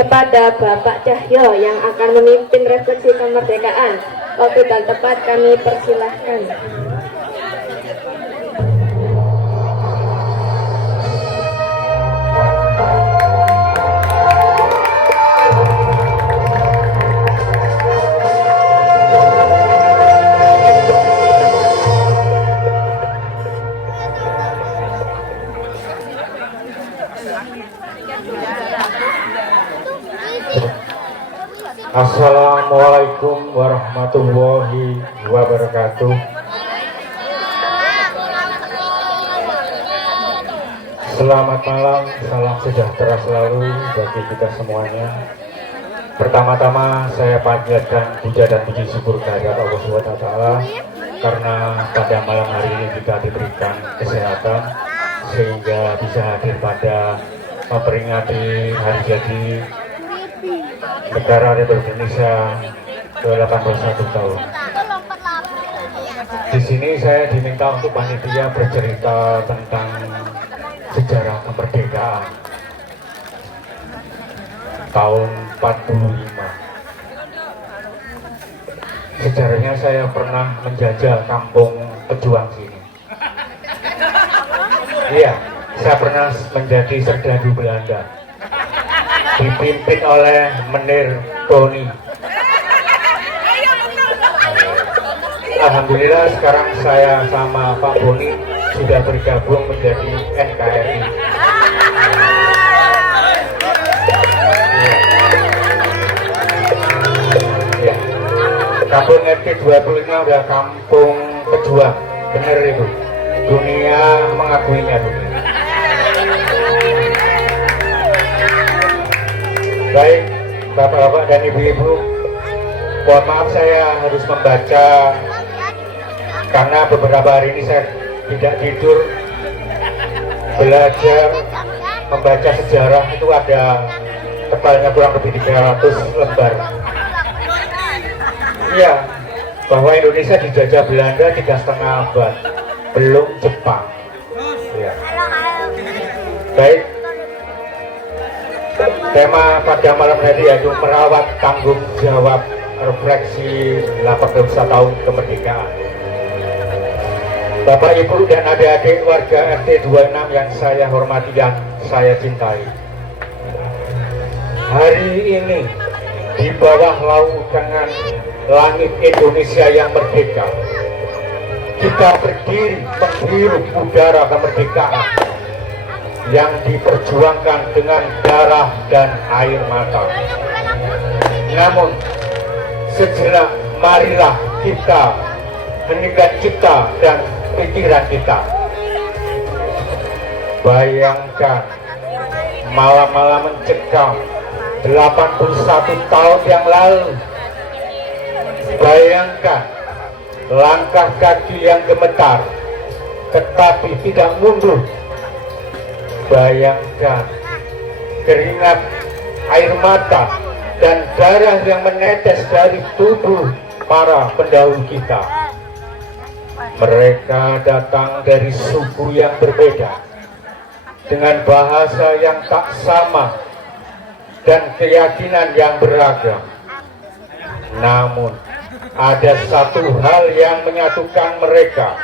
kepada Bapak Cahyo yang akan memimpin refleksi kemerdekaan. Waktu dan tempat kami persilahkan. Assalamualaikum warahmatullahi wabarakatuh. Selamat malam, salam sejahtera selalu bagi kita semuanya. Pertama-tama saya panjatkan puja dan puji syukur kehadirat Allah SWT karena pada malam hari ini kita diberikan kesehatan sehingga bisa hadir pada memperingati hari jadi Negara Republik Indonesia ke-81 tahun. Di sini saya diminta untuk panitia bercerita tentang sejarah kemerdekaan tahun 45. Sejarahnya saya pernah menjajah kampung pejuang sini. Iya, saya pernah menjadi serdadu Belanda dipimpin oleh Menir Boni. Alhamdulillah sekarang saya sama Pak Boni sudah bergabung menjadi NKRI. Ya. Kampung RT 25 udah kampung pejuang, bener itu. Dunia mengakuinya dunia. Baik, Bapak-bapak dan Ibu-ibu, mohon maaf saya harus membaca karena beberapa hari ini saya tidak tidur belajar membaca sejarah. Itu ada tebalnya kurang lebih 300 lembar. Iya, bahwa Indonesia dijajah Belanda 3,5 abad, belum Jepang. Ya. Baik, tema pada malam hari yaitu merawat tanggung jawab refleksi 81 tahun kemerdekaan. Bapak, Ibu, dan adik-adik warga RT 26 yang saya hormati dan saya cintai. Hari ini di bawah lautan langit Indonesia yang merdeka, kita berdiri menghirup udara kemerdekaan yang diperjuangkan dengan darah dan air mata. Namun sejenak marilah kita heningkan cipta dan pikiran kita. Bayangkan malam-malam mencekam 81 tahun yang lalu. Bayangkan langkah kaki yang gemetar tetapi tidak mundur. Bayangkan keringat, air mata, dan darah yang menetes dari tubuh para pendahulu kita. Mereka datang dari suku yang berbeda, dengan bahasa yang tak sama, dan keyakinan yang beragam. Namun, ada satu hal yang menyatukan mereka,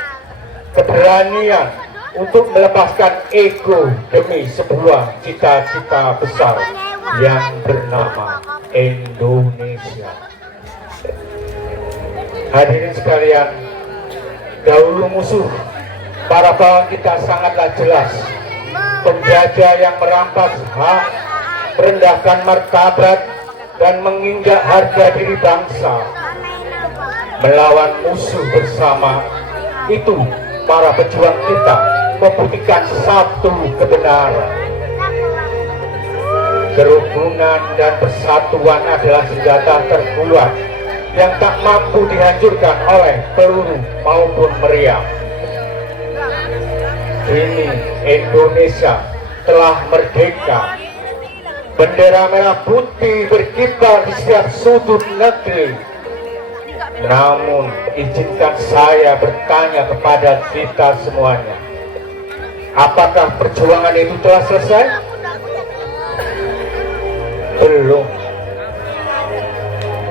keberanian untuk melepaskan ego demi sebuah cita-cita besar yang bernama Indonesia. Hadirin sekalian, dahulu musuh para pahlawan kita sangatlah jelas. Penjajah yang merampas hak, merendahkan martabat, dan menginjak harga diri bangsa. Melawan musuh bersama itu, para pejuang kita membuktikan satu kebenaran. Kerukunan dan persatuan adalah senjata terkuat yang tak mampu dihancurkan oleh peluru maupun meriam. Kini Indonesia telah merdeka. Bendera merah putih berkibar di setiap sudut negeri. Namun izinkan saya bertanya kepada kita semuanya, apakah perjuangan itu telah selesai? Belum.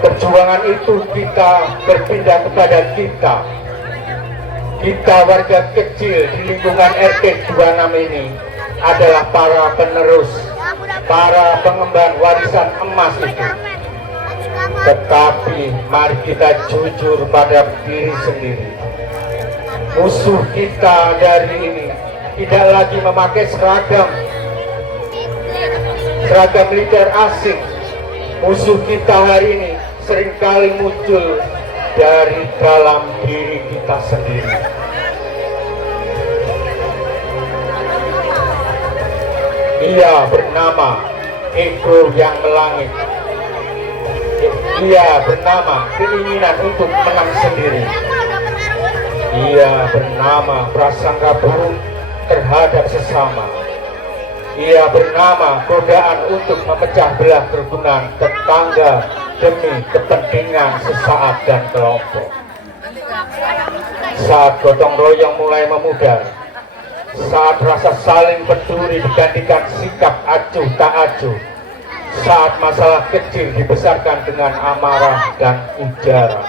Perjuangan itu kita berpindah kepada kita. Kita warga kecil di lingkungan RT 26 ini adalah para penerus, para pengemban warisan emas itu. Tetapi mari kita jujur pada diri sendiri. Musuh kita dari ini tidak lagi memakai seragam militer asing. Musuh kita hari ini seringkali muncul dari dalam diri kita sendiri. Ia bernama ego yang melangit. Ia bernama keinginan untuk menang sendiri. Ia bernama prasangka buruk terhadap sesama. Ia bernama godaan untuk memecah belah kerukunan tetangga demi kepentingan sesaat dan kelompok. Saat gotong royong mulai memudar, saat rasa saling peduli digantikan sikap acuh tak acuh, saat masalah kecil dibesarkan dengan amarah dan ujaran,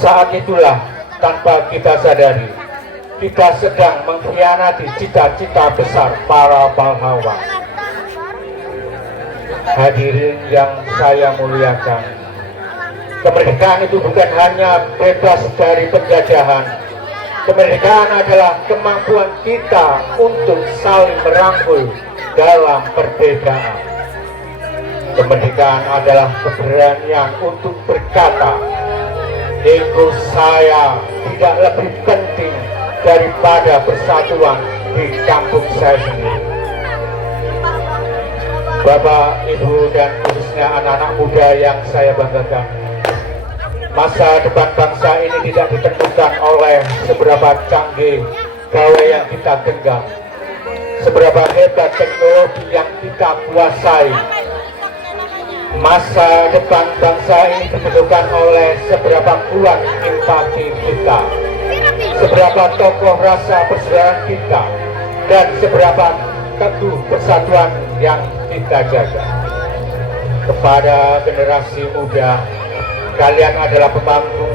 saat itulah tanpa kita sadari kita sedang mengkhianati cita-cita besar para pahlawan. Hadirin yang saya muliakan, kemerdekaan itu bukan hanya bebas dari penjajahan. Kemerdekaan adalah kemampuan kita untuk saling merangkul dalam perbedaan. Kemerdekaan adalah keberanian untuk berkata, ego saya tidak lebih penting daripada persatuan di kampung saya sendiri. Bapak, Ibu, dan khususnya anak-anak muda yang saya banggakan, masa depan bangsa ini tidak ditentukan oleh seberapa canggih gawai yang kita genggam, seberapa hebat teknologi yang kita kuasai. Masa depan bangsa ini ditentukan oleh seberapa kuat empati kita, seberapa kokoh rasa persaudaraan kita, dan seberapa teguh persatuan yang kita jaga. Kepada generasi muda, kalian adalah pemangku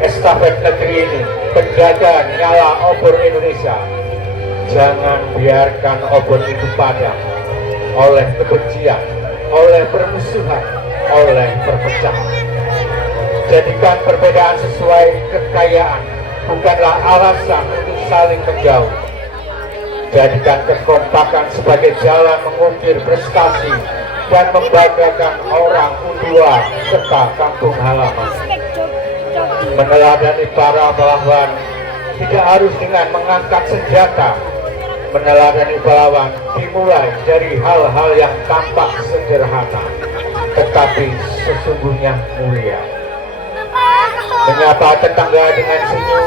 estafet negeri ini, penjaga nyala obor Indonesia. Jangan biarkan obor itu padam oleh kebencian, oleh permusuhan, oleh perpecahan. Jadikan perbedaan sesuai kekayaan, bukanlah alasan untuk saling menjauh. Jadikan kekompakan sebagai jalan mengukir prestasi dan membanggakan orang Undua serta kampung halaman. Meneladani para pahlawan tidak harus dengan mengangkat senjata. Meneladani pahlawan dimulai dari hal-hal yang tampak sederhana, tetapi sesungguhnya mulia. Menyapa tetangga dengan senyum,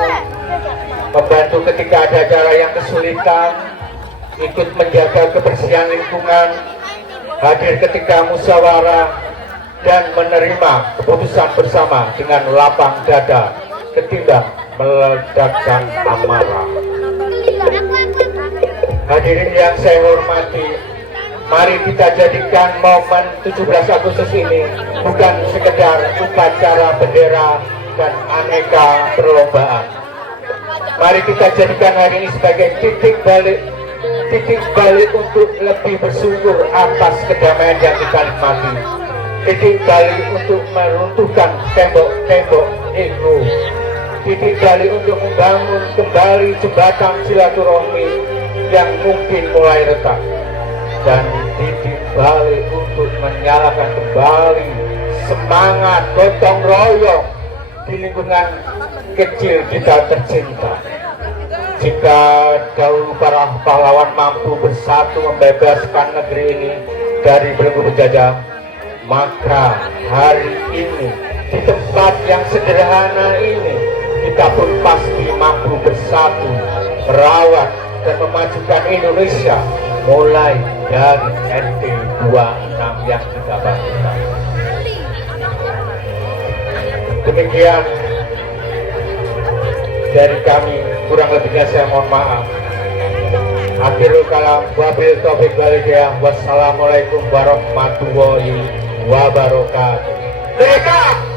membantu ketika ada acara yang kesulitan, ikut menjaga kebersihan lingkungan, hadir ketika musyawarah, dan menerima keputusan bersama dengan lapang dada ketimbang meledakkan amarah. Hadirin yang saya hormati, mari kita jadikan momen 17 Agustus ini bukan sekedar upacara bendera dan aneka perlombaan. Mari kita jadikan hari ini sebagai titik balik untuk lebih bersyukur atas kedamaian yang kita nikmati. Titik balik untuk meruntuhkan tembok-tembok ego. Titik balik untuk membangun kembali jembatan silaturahmi yang mungkin mulai retak. Dan titik balik untuk menyalakan kembali semangat gotong royong di lingkungan kecil kita tercinta. Jika dahulu para pahlawan mampu bersatu membebaskan negeri ini dari belenggu penjajah, maka hari ini di tempat yang sederhana ini kita pun pasti mampu bersatu merawat dan memajukan Indonesia mulai dari RT 26 yang kita bangun. Demikian dari kami, kurang lebihnya saya mohon maaf. Akhirul kalam wabil taufik wal hidayah. Wassalamualaikum warahmatullahi wabarakatuh. Merdeka!